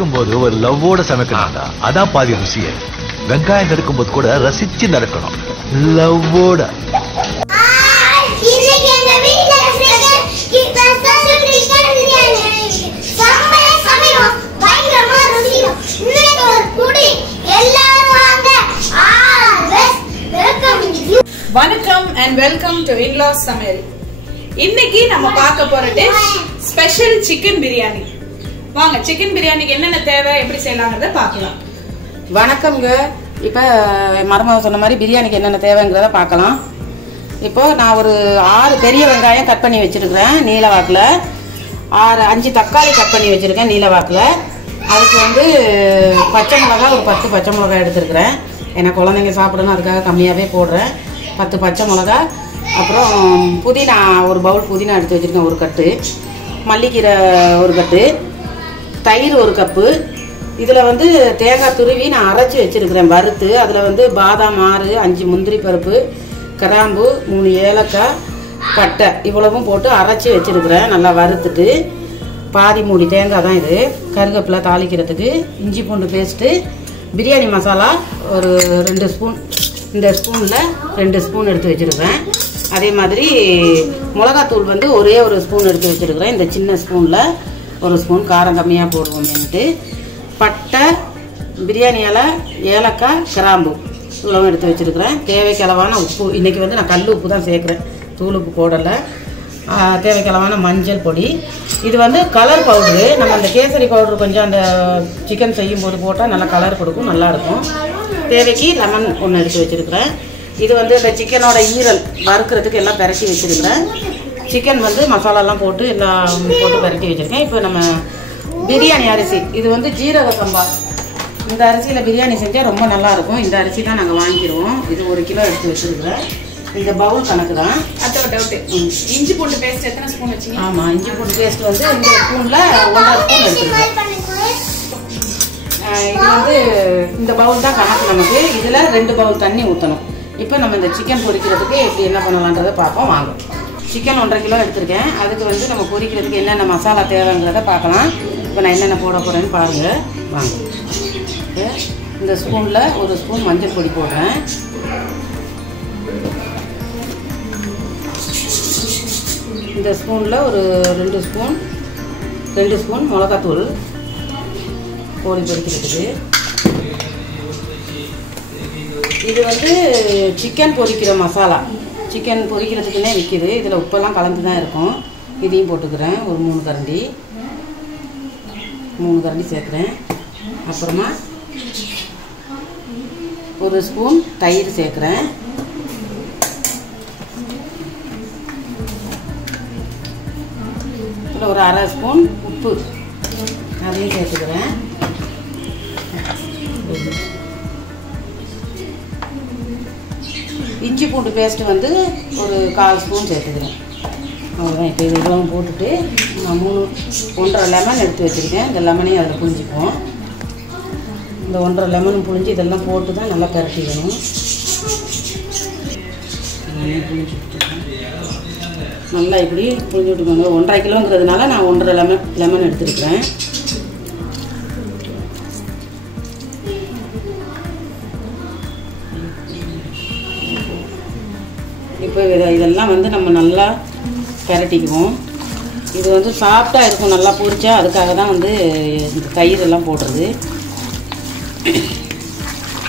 சமைக்கும்போது ஒரு லவ்வோட சமைக்கணும்டா. அதான் பாதி ருசியே. வெங்காயம் நறுக்கும்போது கூட ரசிச்சு நடக்கணும், லவ்வோட. வணக்கம் and welcome to In-Laws சமையல். இன்னைக்கு நம்ம பார்க்க போற டிஷ் ஸ்பெஷல் சிக்கன் பிரியாணி. வாங்க சிக்கன் பிரியாணிக்கு என்னென்ன தேவை, எப்படி செய்யலாம்ங்கறத பார்க்கலாம். வணக்கம்ங்க. இப்போ மருமக சொன்ன மாதிரி பிரியாணிக்கு என்னென்ன தேவைங்கிறத பார்க்கலாம். இப்போ நான் ஒரு 6 பெரிய வெங்காயம் கட் பண்ணி வச்சிருக்கிறேன் நீல வாக்கில். 5 தக்காளி கட் பண்ணி வச்சிருக்கேன் நீல வாக்கில். அதுக்கு வந்து பச்சை மிளகாய் ஒரு 10 பச்சை மிளகாய் எடுத்துருக்கிறேன். ஏன்னா குழந்தைங்க சாப்பிடணும், அதுக்காக கம்மியாகவே போடுறேன். 10 பச்சை மிளகா, அப்புறம் புதினா ஒரு பவுல் புதினா எடுத்து வச்சுருக்கேன் ஒரு கட்டு, மல்லிக்கீரை ஒரு கட்டு, தயிர் ஒரு கப்பு. இதில் வந்து தேங்காய் துருவி நான் அரைச்சி வச்சுருக்கிறேன் வறுத்து. அதில் வந்து பாதாம் 6, 5 முந்திரி பருப்பு, கிராம்பு, 3 ஏலக்காய், பட்டை இவ்வளவும் போட்டு அரைச்சி வச்சுருக்கிறேன் நல்லா வறுத்துட்டு. பாதி மூடி தேங்காய் தான் இது. கருவேப்பிலை தாளிக்கிறதுக்கு, இஞ்சி பூண்டு பேஸ்ட்டு, பிரியாணி மசாலா ஒரு 2 ஸ்பூன், இந்த ஸ்பூனில் 2 ஸ்பூன் எடுத்து வச்சுருக்கேன். அதே மாதிரி மிளகாத்தூள் வந்து ஒரே ஒரு ஸ்பூன் எடுத்து வச்சுருக்கிறேன். இந்த சின்ன ஸ்பூனில் ஒரு ஸ்பூன், காரம் கம்மியாக போடுவோம்ட்டு. பட்டை, பிரியாணி இலை, ஏலக்காய், கிராம்பு இவ்வளோ எடுத்து வச்சுருக்கிறேன். தேவைக்களவான உப்பு, இன்றைக்கி வந்து நான் கல் உப்பு தான் சேர்க்குறேன், தூள் உப்பு போடலை. தேவைக்களவான மஞ்சள் பொடி. இது வந்து கலர் பவுட்ரு. நம்ம அந்த கேசரி பவுட்ரு கொஞ்சம் அந்த சிக்கன் செய்யும்போது போட்டால் நல்லா கலர் கொடுக்கும், நல்லாயிருக்கும். தேவைக்கு லெமன் ஒன்று எடுத்து வச்சுருக்கிறேன். இது வந்து இந்த சிக்கனோட ஈரல் வறுக்கிறதுக்கு எல்லாம் பரட்டி வச்சுருக்கிறேன். சிக்கன் வந்து மசாலாலாம் போட்டு எல்லாம் போட்டு பரட்டி வச்சுருக்கேன். இப்போ நம்ம பிரியாணி அரிசி, இது வந்து ஜீரக சம்பா. இந்த அரிசியில் பிரியாணி செஞ்சால் ரொம்ப நல்லாயிருக்கும். இந்த அரிசி தான் நாங்கள் வாங்கிடுவோம். இது 1 கிலோ எடுத்து வச்சுருக்கிறேன். இந்த பவுல் கணக்கு தான். அதோட டவுட்டு, இஞ்சி பூண்டு பேஸ்ட் எத்தனை ஸ்பூன் வச்சிங்க? ஆமாம், இஞ்சி பூண்டு பேஸ்ட் வந்து இந்த ஸ்பூனில் 1.5 ஸ்பூன் எடுத்துருக்கேன். இது வந்து இந்த பவுல் தான் கணக்கு நமக்கு. இதில் 2 பவுல் தண்ணி ஊற்றணும். இப்போ நம்ம இந்த சிக்கன் பொரிக்கிறதுக்கு எப்படி என்ன பண்ணலான்றதை பார்ப்போம் வாங்க. சிக்கன் 1.5 கிலோ எடுத்திருக்கேன். அதுக்கு வந்து நம்ம பொரிக்கிறதுக்கு என்னென்ன மசாலா தேவைங்கிறத பார்க்கலாம். இப்போ நான் என்னென்ன போட போகிறேன்னு பாருங்கள் வாங்க. இந்த ஸ்பூனில் 1 ஸ்பூன் மஞ்சள் பொடி போடுறேன். இந்த ஸ்பூனில் ஒரு 2 ஸ்பூன் மிளகாத்தூள் கோழி பொரிக்கிறதுக்கு. இது வந்து சிக்கன் பொரிக்கிற மசாலா, சிக்கன் பொரிக்கிறதுக்குன்னே விற்கிது. இதில் உப்பெல்லாம் கலந்து தான் இருக்கும். இதையும் போட்டுக்கிறேன். ஒரு 3 கரண்டி சேர்க்குறேன். அப்புறமா 1 ஸ்பூன் தயிர் சேர்க்குறேன். இதில் ஒரு 1/2 ஸ்பூன் உப்பு அதையும் சேர்த்துக்கிறேன். இஞ்சி பூண்டு பேஸ்ட்டு வந்து ஒரு 1/4 ஸ்பூன் சேர்த்துக்கிறேன். அவ்வளோதான். இப்போ இது இதெல்லாம் போட்டுட்டு நான் 1.5 லெமன் எடுத்து வச்சுருக்கேன். இந்த லெமனையும் அதில் புழிஞ்சிக்குவோம். இந்த 1.5 லெமனும் புழிஞ்சு இதெல்லாம் போட்டு தான் நல்லா பரட்டிக்கணும். நல்லா இப்படி புழிஞ்சு விட்டுக்கோங்க. 1.5 கிலோங்கிறதுனால நான் 1.5 லெமன் எடுத்துருக்கிறேன். இப்போ இதெல்லாம் வந்து நம்ம நல்லா பரட்டிக்குவோம். இது வந்து சாஃப்டாக இருக்கும் நல்லா பொரிச்சா. அதுக்காக தான் வந்து இந்த தயிர் எல்லாம் போடுறது.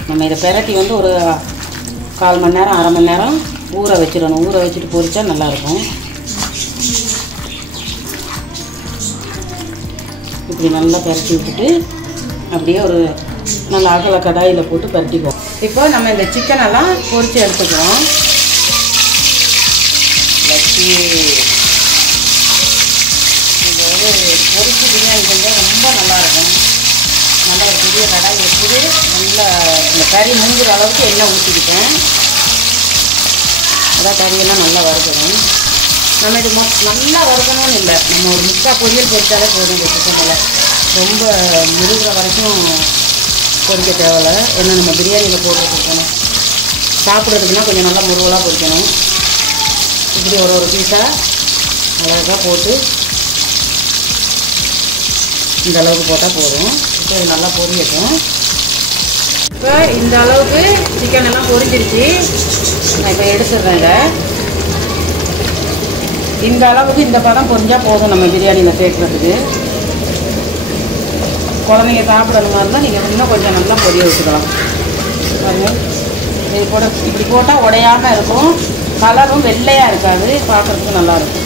நம்ம இதை பரட்டி வந்து ஒரு 1/4 மணி நேரம் 1/2 மணி நேரம் ஊற வச்சிடணும். ஊற வச்சுட்டு பொரிச்சா நல்லாயிருக்கும். இப்படி நல்லா பரட்டி விட்டுட்டு அப்படியே ஒரு நல்ல அகல கடாயில் போட்டு பரட்டிக்குவோம். இப்போ நம்ம இந்த சிக்கனெல்லாம் பொரித்து எடுத்துக்கிறோம். பொரிச்சு பிரியாணி செஞ்சால் ரொம்ப நல்லாயிருக்கும். நல்லா ஒரு பெரிய கடாய் வச்சுட்டு நல்லா இந்த கறி மூங்குற அளவுக்கு எண்ணெய் ஊற்றிக்கிட்டேன். அதான் கறியெல்லாம் நல்லா வறுக்கணும். நம்ம இது நல்லா வறுக்கணும்னு இல்லை, நம்ம ஒரு 3/4 பொரியல் பொரிச்சாலே போதும். இந்த சிக்கனில் ரொம்ப முருகிற வரைக்கும் பொரிக்க தேவையில்லை. ஏன்னா நம்ம பிரியாணியில் போட்டு கொடுக்கணும். சாப்பிட்றதுக்குன்னா கொஞ்சம் நல்லா முருகலாக பொரிக்கணும். இப்படி ஒரு பீஸாக அழகாக போட்டு இந்த அளவுக்கு போட்டால் போதும். இது நல்லா பொரியட்டும். இப்போ இந்த அளவுக்கு சிக்கன் எல்லாம் பொரிஞ்சிருச்சு. நான் இப்போ எடுத்துடுறேங்க. இந்த அளவுக்கு இந்த பதம் பொரிஞ்சால் போதும் நம்ம பிரியாணியில் சேர்க்குறதுக்கு. குழந்தைங்க சாப்பிடணுமா இருந்தால் நீங்கள் இன்னும் கொஞ்சம் நல்லா பொரிய வச்சுக்கலாம். பாருங்க, இது போட இப்படி போட்டால் உடையாமல் இருக்கும், கலரும் வெள்ளையாக இருக்காது, பார்க்குறதுக்கு நல்லாயிருக்கும்.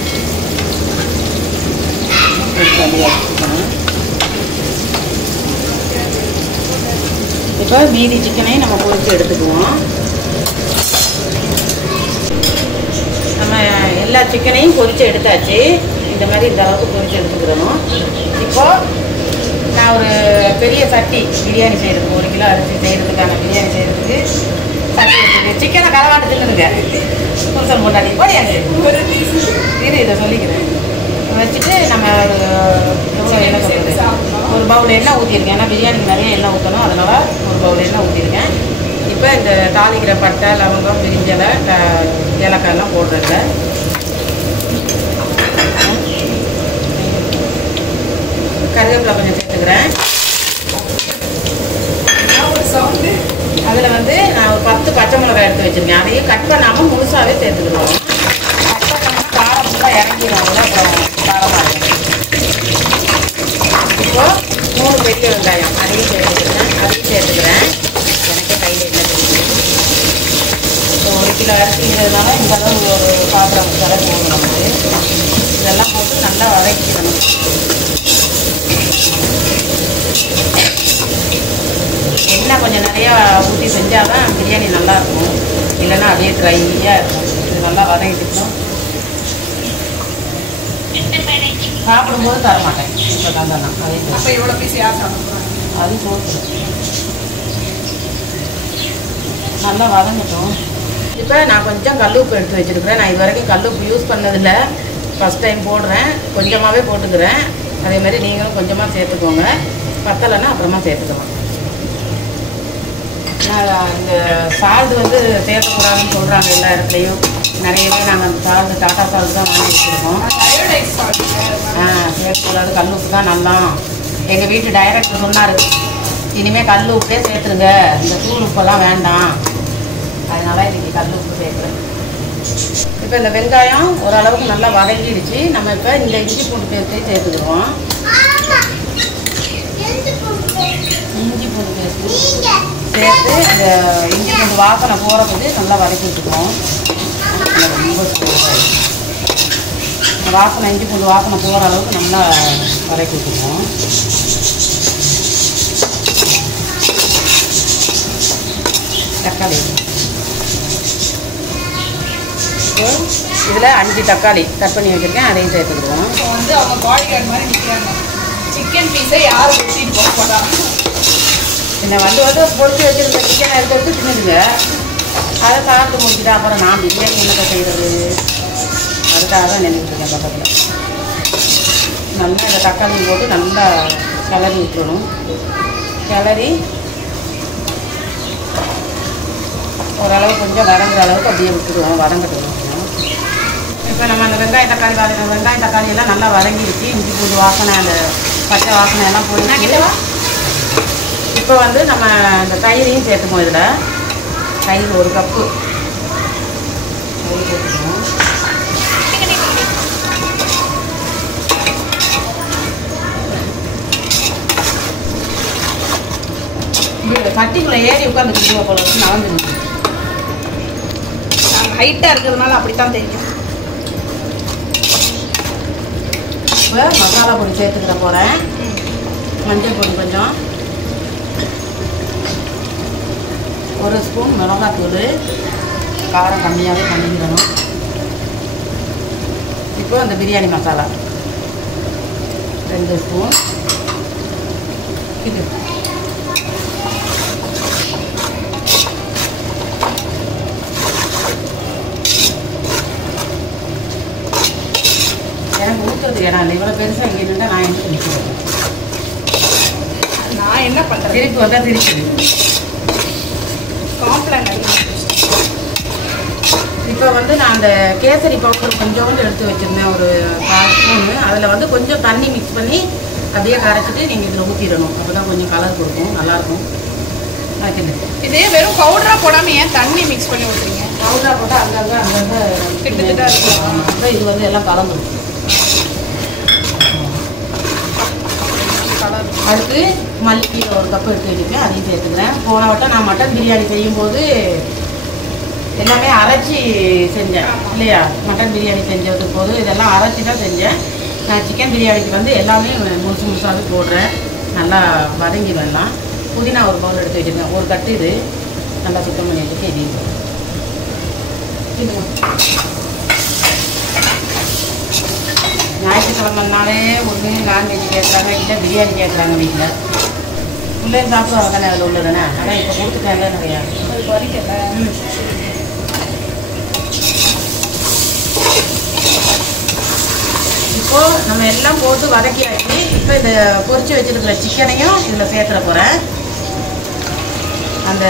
இப்போ மீதி சிக்கனையும் நம்ம பொரிச்சு எடுத்துக்குவோம். நம்ம எல்லா சிக்கனையும் பொரிச்சு எடுத்தாச்சு. இந்த மாதிரி இந்த அளவுக்கு பொரிச்சு எடுத்துக்கிறணும். இப்போது நான் ஒரு பெரிய சட்டி பிரியாணி செய்கிறதுக்கு 1 கிலோ அரிசி செய்கிறதுக்கான பிரியாணி செய்கிறதுக்கு சட்டி வச்சுருக்கு. சிக்கனை கலவாட்டு தின்னுதுங்க புதுசல் முன்னாடி போடியாச்சு. இதை சொல்லிக்கிறேன். வச்சுட்டு நம்ம எவ்வளோ எண்ணெய் சொல்லுறது, ஒரு பவுல் எண்ணெய் ஊற்றிருக்கேன். ஏன்னா பிரியாணிக்கு நிறைய எண்ணெய் ஊற்றணும், அதனால் ஒரு பவுல் எண்ணெய் ஊற்றிருக்கேன். இப்போ இந்த தாளிக்கிற பட்டை, லவங்கம், பிரிஞ்சலை, ஏலக்காயெல்லாம் போடுறதில்ல. கருவேப்பிலை கொஞ்சம் சேர்த்துக்கிறேன். அதில் வந்து நான் ஒரு 10 பச்சை மிளகாய் எடுத்து வச்சுருக்கேன். அதையும் கட் பண்ணாமல் முழுசாகவே சேர்த்துக்கிடுவோம். கட் பண்ணாமல் காரம் ஃபுல்லாக இறங்கிடும், அப்புறம் காரமாக இருக்கும். இப்போது 3 பெரிய வெங்காயம் அதையும் சேர்த்துக்கிறேன். எனக்கே கையில் என்ன தெரியுது. இப்போ 1 கிலோ அரிசிங்கிறதுனால இந்த அளவு ஒரு பாத்திரம் தலை போகணும் நமக்கு. இதெல்லாம் போட்டு நல்லா வதக்கிக்கணும். எண்ணெய் கொஞ்சம் நிறையா ஊற்றி செஞ்சால் தான் பிரியாணி நல்லாயிருக்கும், இல்லைன்னா அப்படியே ட்ரையாக இருக்கும். இது நல்லா வதக்கிட்டோம். சாப்பிடும்போது தரமாட்டேன். இப்போ தான் அதே இவ்வளோ பீஸ் யார் சாப்பிடுவாங்க? அது போட்டு நல்லா வதங்கட்டும். இப்போ நான் கொஞ்சம் கல்லுப்பு எடுத்து வச்சுருக்கிறேன். நான் இது வரைக்கும் கல்லுப்பு யூஸ் பண்ணதில்லை, ஃபஸ்ட் டைம் போடுறேன். கொஞ்சமாகவே போட்டுக்கிறேன். அதே மாதிரி நீங்களும் கொஞ்சமாக சேர்த்துக்கோங்க. பத்தலைன்னா அப்புறமா சேர்த்துக்கலாம். இந்த சால்ட் வந்து சேர்க்கக்கூடாதுன்னு சொல்கிறாங்க எல்லா இடத்துலையும். நிறைய பேர் நாங்கள் அந்த சால்ட்டு டாட்டா சால்ட் தான் வாங்கி வச்சுருக்கோம். சேர்க்கக்கூடாது, கல் உப்பு தான் நல்லா. எங்கள் வீட்டு டைரக்டர் சொன்னார், இனிமேல் கல் உப்பே சேர்த்துருங்க, இந்த தூள் உப்பெல்லாம் வேண்டாம். அதனால் இன்றைக்கி கல் உப்பு சேர்க்குறேன். இப்போ இந்த வெங்காயம் ஓரளவுக்கு நல்லா வதங்கிடுச்சு. நம்ம இப்போ இந்த இஞ்சி பூண்டு பேஸ்ட்டையும் சேர்த்துக்கிறோம். இஞ்சி பூண்டு பேஸ்ட்டு சேர்த்து இந்த இஞ்சி பூண்டு வாசனை போகிறதுக்கு நல்லா வதக்கி வச்சுக்கிறோம். ரொம்ப வாசனை, இஞ்சி பூண்டு வாசனை போகிற அளவுக்கு நல்லா வதக்கி வச்சுக்கிறோம். தக்காளி இதில் 5 தக்காளி கட் பண்ணி வச்சுருக்கேன், அதையும் சேர்த்துக்கிடுவோம். இப்போ வந்து அவங்க பாடி கார்டு மாதிரி நிற்கிறாங்க. சிக்கன் பீஸை யாரும் ஊற்றிட்டு போக போகிறாங்க. என்ன வந்து பொறிச்சு வச்சுருக்க சிக்கனை எடுத்து வச்சு தின்னுதுங்க. அதை சாப்பிட்டு முடிச்சுட்டு அப்புறம் நான் பிரியாணி என்னத்தை செய்கிறது, அதுக்காக தான் நினைச்சிருக்கேன். பக்கத்தில் நல்லா இந்த தக்காளி போட்டு நல்லா கிளறி விட்டுறணும். கிளறி ஓரளவு கொஞ்சம் வதங்குற அளவுக்கு அப்படியே விட்டுடுவோம், வதங்கட்டும். இப்போ நம்ம அந்த வெங்காயம் தக்காளி எல்லாம் நல்லா வதங்கிடுச்சு. இஞ்சி பூண்டு வாசனை, அந்த பச்சை வாசனை எல்லாம் போயிடுச்சு. இப்போ வந்து நம்ம இந்த தயிரையும் சேர்த்துப்போம். இதில் தயிர் 1 கப்பு தயிர் சேர்த்துக்குவோம். சட்டிக்குள்ளே ஏறி உட்காந்து குடிக்க போல வந்து நடந்துருக்கு. ஹைட்டாக இருக்கிறதுனால அப்படித்தான் தெரியும். இப்போ மசாலா பொடி சேர்த்துக்கிற போகிறேன். மஞ்சள் பொடி கொஞ்சம், 1 ஸ்பூன் மிளகாத்தூள், காரம் கம்மியாகவே பண்ணிக்கிறணும். இப்போ அந்த பிரியாணி மசாலா 2 ஸ்பூன். இது எனக்கு ஊற்றுறதுக்கு ஏன்னா இவ்வளோ பெருசாக இங்கே நின்று நான் என்ன நிற்கிறேன். நான் என்ன பண்ணுறேன், திருப்பி வந்தால் திருப்பி காம்ப்ளான். இப்போ வந்து நான் அந்த கேசரி பவுடர் கொஞ்சோண்டு எடுத்து வச்சுருந்தேன், ஒரு 4 ஸ்பூனு. அதில் வந்து கொஞ்சம் தண்ணி மிக்ஸ் பண்ணி அப்படியே கரைச்சிட்டு நீங்கள் இதில் ஊற்றிடணும். அப்போ தான் கொஞ்சம் கலர் கொடுக்கும், நல்லாயிருக்கும். இதே வெறும் பவுடராக போடாமல் ஏன் தண்ணி மிக்ஸ் பண்ணி விட்றீங்க? பவுடராக போட்டால் அங்கங்கே கிட்டத்தட்ட இருக்கும். அப்போ இது வந்து எல்லாம் கலந்துடும். அடுத்து மல்லி ஒரு கப்பு எடுத்து வச்சுருக்கேன், அதையும் சேர்த்துக்கிறேன். போன வட்டம் நான் மட்டன் பிரியாணி செய்யும்போது எல்லாமே அரைச்சி செஞ்சேன் இல்லையா? மட்டன் பிரியாணி செஞ்சதுக்கு போது இதெல்லாம் அரைச்சி தான் செஞ்சேன். நான் சிக்கன் பிரியாணிக்கு வந்து எல்லாமே முழுசு முழுசாகவே போடுறேன். நல்லா வதங்கி வரலாம். புதினா ஒரு பவுல் எடுத்து வச்சுருக்கேன், ஒரு கட்டு. இது நல்லா சுத்தம் பண்ணி வச்சுட்டு இது ஞாயிற்றுக்கிழமைனாலே ஒன்று நான்வெஜ் கேட்குறாங்க, இல்லை பிரியாணி கேட்குறாங்க. வீட்டில் பிள்ளைங்க சாப்பிடுவாங்க தானே, அதில் உள்ளதானே. ஆனால் இப்போ கொடுத்துட்டாங்க நிறையா. அது வரைக்கல. இப்போது நம்ம எல்லாம் போட்டு வதக்கியாச்சு. இப்போ இந்த பொரிச்சு வச்சுருக்கிற சிக்கனையும் இதில் சேர்த்துட போகிறேன். அந்த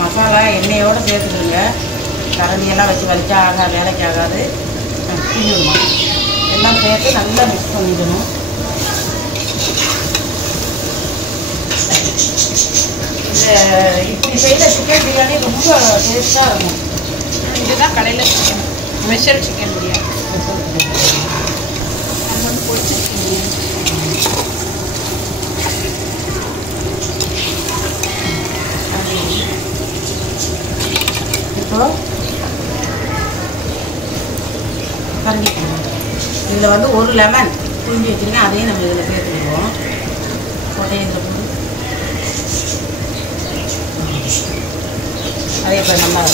மசாலா எண்ணெயோடு சேர்த்துக்கிடுங்க. கரண்டியெல்லாம் வச்சு வலிச்சா ஆகாது, வேலைக்கு ஆகாது. கிண்டிடுமா எல்லாம் சேர்த்து நல்லா மிக்ஸ் பண்ணிடணும். இந்த இப்படி செய்த சிக்கன் பிரியாணி ரொம்ப டேஸ்ட்டாக இருக்கும். இதுதான் கடையில் சிக்கன், ஸ்பெஷல் சிக்கன் பிரியாணி. இப்போ கரண்டி இதில் வந்து ஒரு லெமன் புரிஞ்சு வச்சுருக்கேன், அதையும் நம்ம இதில் சேர்த்துக்குவோம். போட்டே இதில் போட்டு அதே இப்போ நல்லா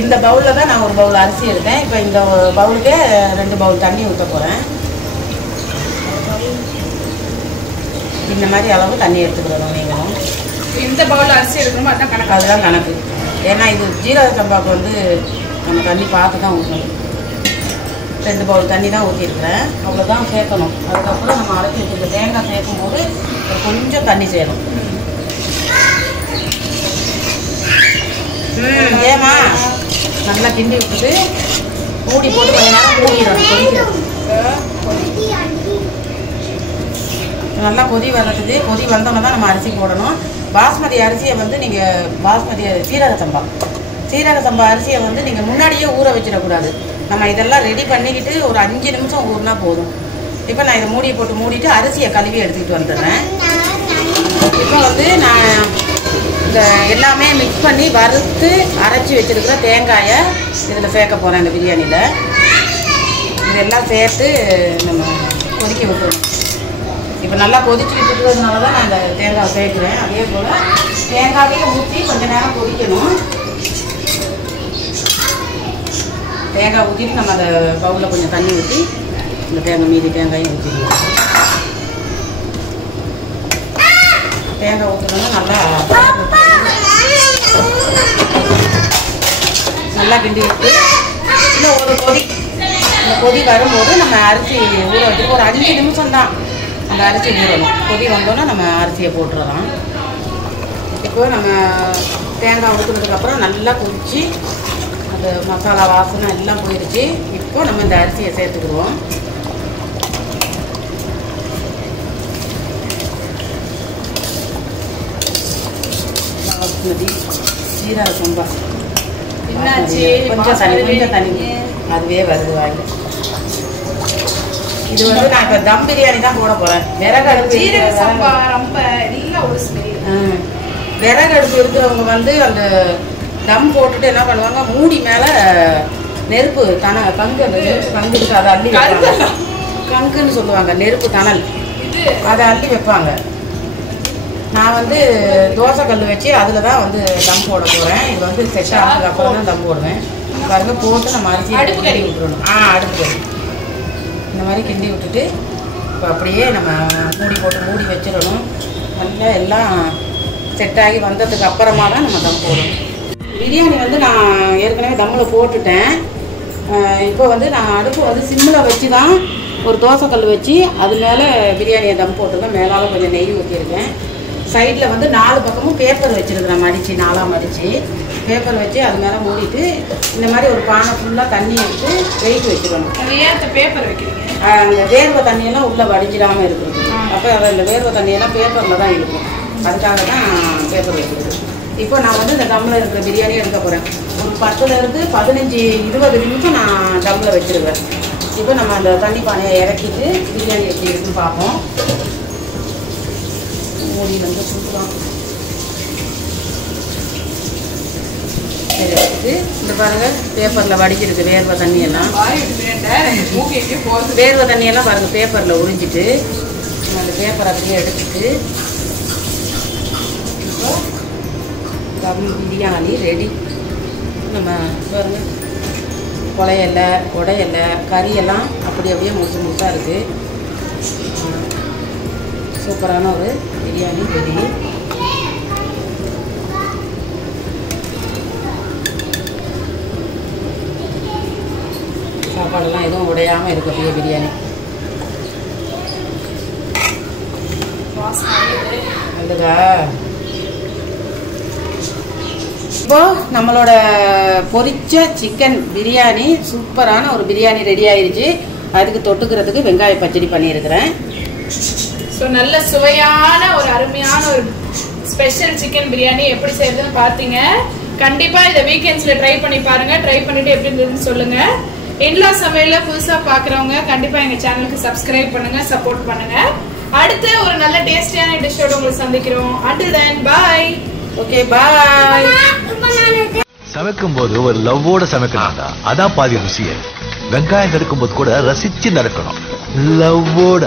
இந்த பவுலில் தான் நான் ஒரு பவுல் அரிசி எடுத்தேன். இப்போ இந்த பவுலுக்கே 2 பவுல் தண்ணி ஊற்ற போகிறேன். இந்த மாதிரி அளவு தண்ணி எடுத்துக்கிறோம். நீங்களும் இந்த பவுல் அரிசி எடுக்கணுமோ அதுதான் கணக்கு. அதுதான் கணக்கு. ஏன்னா இது ஜீரக சம்பாவுக்கு வந்து நம்ம தண்ணி பார்த்து தான் ஊற்றணும். 2 பவுல் தண்ணி தான் ஊற்றிருக்கிறேன், அவ்வளோதான் சேர்க்கணும். அதுக்கப்புறம் நம்ம அரைச்சி வச்சுருக்க தேங்காய் சேர்க்கும் போது கொஞ்சம் தண்ணி சேரும். ஏமா நல்லா கிண்டி விட்டுட்டு மூடி போட்டு கொஞ்ச நேரம் மூடிடணும். நல்லா கொதி வரட்டுது. கொதி வந்தோன்னா தான் நம்ம அரிசி போடணும். பாஸ்மதி அரிசியை வந்து நீங்கள் பாஸ்மதி சீரக சம்பா அரிசியை வந்து நீங்கள் முன்னாடியே ஊற வச்சிடக்கூடாது. நம்ம இதெல்லாம் ரெடி பண்ணிக்கிட்டு ஒரு 5 நிமிஷம் ஊறினா போதும். இப்போ நான் இதை மூடியை போட்டு மூடிட்டு அரிசியை கழுவி எடுத்துக்கிட்டு வந்துடுறேன். இப்போ வந்து நான் இந்த எல்லாமே மிக்ஸ் பண்ணி வறுத்து அரைச்சி வச்சுருக்கிற தேங்காயை இதில் சேர்க்க போகிறேன். இந்த பிரியாணியில் இதெல்லாம் சேர்த்து நம்ம கொதிக்க விட்டுருணும். இப்போ நல்லா கொதிச்சுக்கிட்டு இருக்கிறதுனால தான் நான் இந்த தேங்காய் சேர்க்குறேன். அதே போல் தேங்காயையும் ஊற்றி கொஞ்சம் நேரம் கொதிக்கணும். தேங்காய் ஊற்றிட்டு நம்ம அந்த பவுலில் கொஞ்சம் தண்ணி ஊற்றி இந்த மீதி தேங்காயும் ஊற்றிடுவோம். தேங்காய் ஊற்றணும்னா நல்லா கிண்டி விட்டு இன்னும் ஒரு கொதி வரும்போது நம்ம அரிசி ஊற வச்சு ஒரு 5 நிமிஷம் தான் அந்த அரிசி ஊறணும். கொதி வந்தோன்னா நம்ம அரிசியை போட்டுடலாம். இப்போ நம்ம தேங்காய் ஊற்றுனதுக்கப்புறம் நல்லா கொதிச்சு அந்த மசாலா வாசனை எல்லாம் போயிடுச்சு. இப்போ நம்ம இந்த அரிசியை சேர்த்துக்குருவோம். பாஸ்மதி சீரக சம்பா கொஞ்சம் தண்ணி அதுவே வருது வாங்கி. இது வந்து நான் இப்போ தம் பிரியாணி தான் போட போகிறேன். விறகு அடுப்பு இருக்கிறவங்க வந்து அந்த தம் போட்டுட்டு என்ன பண்ணுவாங்க, மூடி மேலே நெருப்பு கங்கு அந்த நெருப்பு கங்கு இருக்கு அதை அள்ளி வைப்பாங்க. கங்குன்னு சொல்லுவாங்க, நெருப்பு தணல், அதை அள்ளி வைப்பாங்க. நான் வந்து தோசை கல் வச்சு அதில் தான் வந்து தம் போட போகிறேன். இது வந்து செட் ஆனதுக்கு அப்புறம் தான் தம் போடுவேன். பாருங்க போட்டு நம்ம அரிசி அடுப்பு கறி விட்டுறணும். அடுப்பு கறி இந்த மாதிரி கிண்டி விட்டுட்டு இப்போ அப்படியே நம்ம மூடி வச்சிடணும். நல்லா எல்லாம் செட் ஆகி வந்ததுக்கு அப்புறமா தான் நம்ம தம் போடணும். பிரியாணி வந்து நான் ஏற்கனவே தம்மில் போட்டுட்டேன். இப்போ வந்து நான் அடுப்பு வந்து சிம்மில் வச்சு தான் ஒரு தோசைக்கல் வச்சு அது மேலே பிரியாணியை தம் போட்டிருக்கேன். மேலால கொஞ்சம் நெய் ஊற்றிருக்கேன். சைடில் வந்து 4 பக்கமும் பேப்பர் வச்சுருக்கிறேன், மடித்து 4ஆக மடித்து பேப்பர் வச்சு அது மேலே மூடிட்டு இந்த மாதிரி ஒரு பானை ஃபுல்லாக தண்ணி எடுத்து வெயிட் வச்சுக்கணும். பேப்பர் வைக்கிறீங்க? அந்த வேர்வை தண்ணியெல்லாம் உள்ளே வடிஞ்சிடாமல் இருக்கிறது. அப்போ அந்த வேர்வை தண்ணியெல்லாம் பேப்பரில் தான் இருக்கும். அதுக்காக தான் பேப்பர் வைக்கிறது. இப்போ நான் வந்து இந்த தம்மில் இருக்கிற பிரியாணி எடுக்க போகிறேன். ஒரு 10லேருந்து 15-20 நிமிஷம் நான் தம்மில் வச்சுருவேன். இப்போ நம்ம அந்த தண்ணி பானையை இறக்கிட்டு பிரியாணி எப்படி இருக்குன்னு பார்ப்போம். மூடி வந்து சுற்றுலாம் எடுத்துட்டு இந்த பாருங்கள் பேப்பரில் வடிச்சிருக்கு வேர்வை தண்ணியெல்லாம். வேர்வை தண்ணியெல்லாம் பாருங்கள் பேப்பரில் உறிஞ்சிட்டு அந்த பேப்பரை அப்படியே எடுத்துட்டு இப்போ தம் பிரியாணி ரெடி. நம்ம பாருங்க குழையலை உடையலை கறியெல்லாம் அப்படியே முழுசு முழுசாக இருக்குது. சூப்பரான ஒரு பிரியாணி ரெடி. சாப்பாடெல்லாம் எதுவும் உடையாமல் இருக்கக்கூடிய பிரியாணி. நல்லதா? இப்போ நம்மளோட பொரிச்ச சிக்கன் பிரியாணி சூப்பரான ஒரு பிரியாணி ரெடி ஆயிருச்சு. அதுக்கு தொட்டுக்கிறதுக்கு வெங்காய பச்சடி பண்ணியிருக்கிறேன். ஸோ நல்ல சுவையான ஒரு அருமையான ஒரு ஸ்பெஷல் சிக்கன் பிரியாணி எப்படி செய்யறதுன்னு பார்த்தீங்க. கண்டிப்பா இதை வீக்கெண்ட்ஸ்ல ட்ரை பண்ணி பாருங்க. ட்ரை பண்ணிட்டு எப்படி இருந்ததுன்னு சொல்லுங்க. இன்லா சமையல புதுசா பாக்குறவங்க கண்டிப்பா எங்க சேனலுக்கு சப்ஸ்கிரைப் பண்ணுங்க, சப்போர்ட் பண்ணுங்க. அடுத்து ஒரு நல்ல டேஸ்டியான டிஷ்ஷோட உங்களை சந்திக்கிறோம். until then bye. Okay bye. சமைக்கும் போது ஒரு லவ்வோட சமைக்கணும்டா, அதான் பாதி ருசியே. வெங்காயம் நறுக்கும் போது கூட ரசிச்சு நறுக்கணும், லவ்வோட.